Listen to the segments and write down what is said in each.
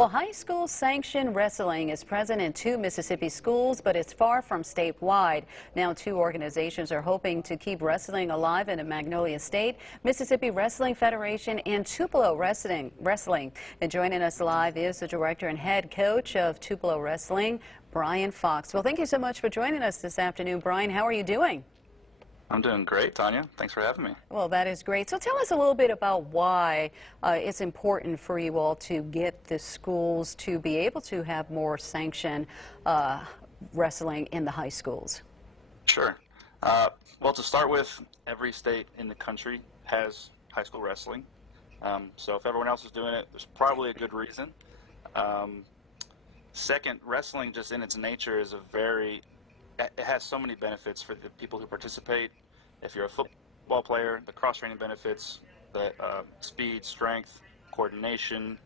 Well, high school sanctioned wrestling is present in 2 Mississippi schools, but it's far from statewide. Now, 2 organizations are hoping to keep wrestling alive in Magnolia State: Mississippi Wrestling Federation and Tupelo Wrestling. And joining us live is the director and head coach of Tupelo Wrestling, Brian Fox. Well, thank you so much for joining us this afternoon. Brian, how are you doing? I'm doing great, Tanya. Thanks for having me. Well, that is great. So tell us a little bit about why it's important for you all to get the schools to be able to have more sanctioned wrestling in the high schools. Sure. Well, to start with, every state in the country has high school wrestling. So if everyone else is doing it, there's probably a good reason. Second, wrestling just in its nature is it has so many benefits for the people who participate. If you're a football player, the cross-training benefits, the speed, strength, coordination,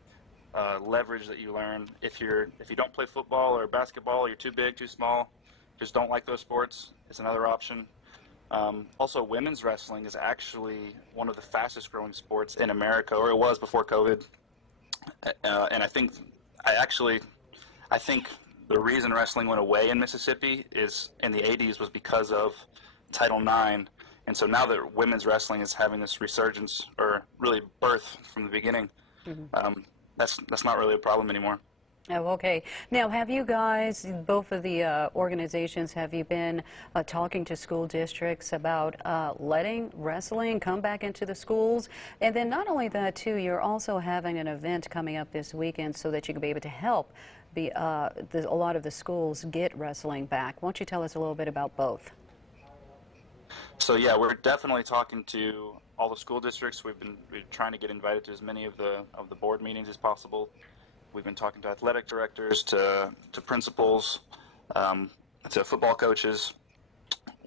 leverage that you learn. If you don't play football or basketball, you're too big, too small, just don't like those sports, it's another option. Also, women's wrestling is actually one of the fastest growing sports in America, or it was before COVID. And I think the reason wrestling went away in Mississippi is in the 80s was because of Title IX. And so now that women's wrestling is having this resurgence, or really birth from the beginning, that's not really a problem anymore. Oh, okay. Now, have you guys, both of the organizations, have you been talking to school districts about letting wrestling come back into the schools? And then not only that, too, you're also having an event coming up this weekend so that you can be able to help a lot of the schools get wrestling back. Why don't you tell us a little bit about both? So yeah, we're definitely talking to all the school districts. We're trying to get invited to as many of the board meetings as possible. We've been talking to athletic directors, to principals, to football coaches.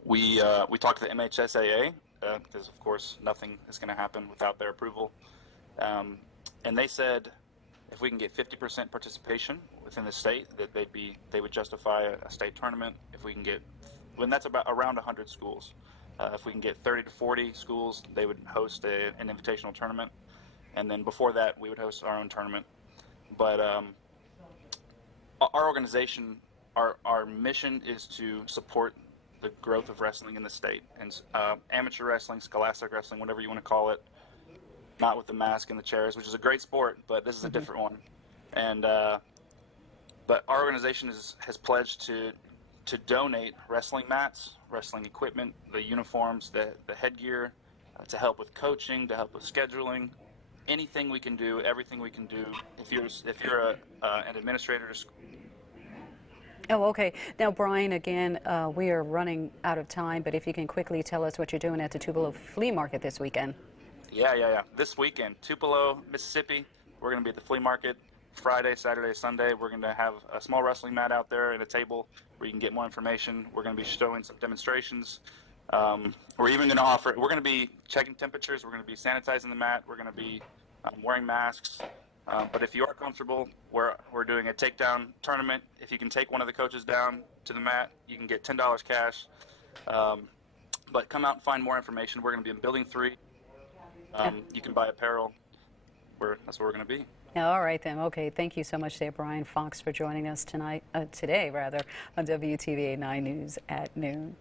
We talked to the MHSAA because of course nothing is going to happen without their approval, and they said if we can get 50% participation within the state, that they would justify a state tournament. If we can get, when that's about around 100 schools, if we can get 30 to 40 schools, they would host an invitational tournament, and then before that we would host our own tournament. But our organization, our mission is to support the growth of wrestling in the state, and amateur wrestling, scholastic wrestling, whatever you want to call it. Not with the mask and the chairs, which is a great sport, but this is a different one. And but our organization has pledged to donate wrestling mats, wrestling equipment, the uniforms, the headgear, to help with coaching, to help with scheduling, anything we can do, everything we can do. If you're an administrator. Oh, okay. Now, Brian, again, we are running out of time, but if you can quickly tell us what you're doing at the Tupelo Flea Market this weekend. Yeah. This weekend, Tupelo, Mississippi, we're going to be at the flea market Friday, Saturday, Sunday. We're going to have a small wrestling mat out there and a table where you can get more information. We're going to be showing some demonstrations. We're even going to we're going to be checking temperatures. We're going to be sanitizing the mat. We're going to be wearing masks. But if you are comfortable, we're doing a takedown tournament. If you can take one of the coaches down to the mat, you can get $10 cash. But come out and find more information. We're going to be in Building 3. You can buy apparel. That's where we're going to be. All right, then. Okay, thank you so much, Brian Fox, for joining us today, on WTVA 9 News at noon.